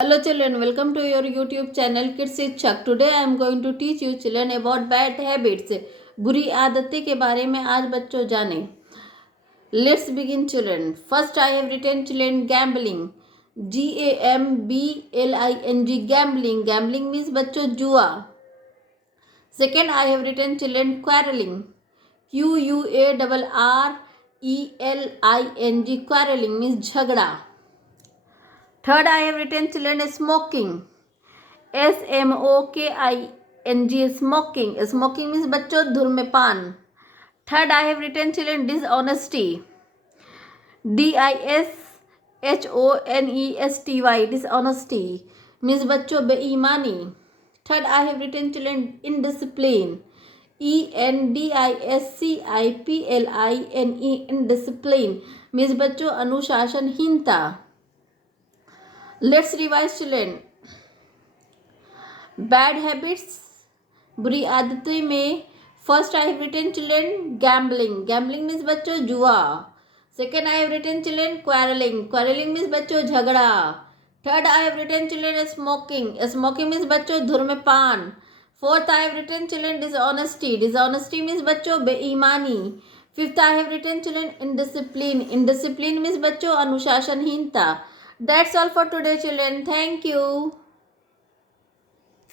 Hello children, welcome to your YouTube channel Kids शिक्षक. Today I am going to teach you children about bad habits. बुरी आदतें के बारे में आज बच्चों जाने. Let's begin children. First I have written children gambling. Gambling. Gambling. Gambling means बच्चों जुआ. Second I have written children quarreling. Quarreling. Quarreling means झगड़ा. Third, I have written children smoking. Smoking. Smoking. Smoking means बच्चों धूम्रपान. Third, I have written children dishonesty. Dishonesty. Dishonesty means बच्चों बेईमानी. Third, I have written children indiscipline. Indiscipline. Indiscipline means बच्चों अनुशासनहीनता. Let's revise children. Bad habits, बुरी आदतें में first I have written children gambling. Gambling means बच्चों जुआ. Second I have written children quarreling. Quarreling means बच्चों झगड़ा. Third I have written children smoking. Smoking means बच्चों धूम्रपान. Fourth I have written children dishonesty. Dishonesty means बच्चों बेईमानी. Fifth I have written children indiscipline. Indiscipline means बच्चों अनुशासनहीनता. That's all for today children. Thank you.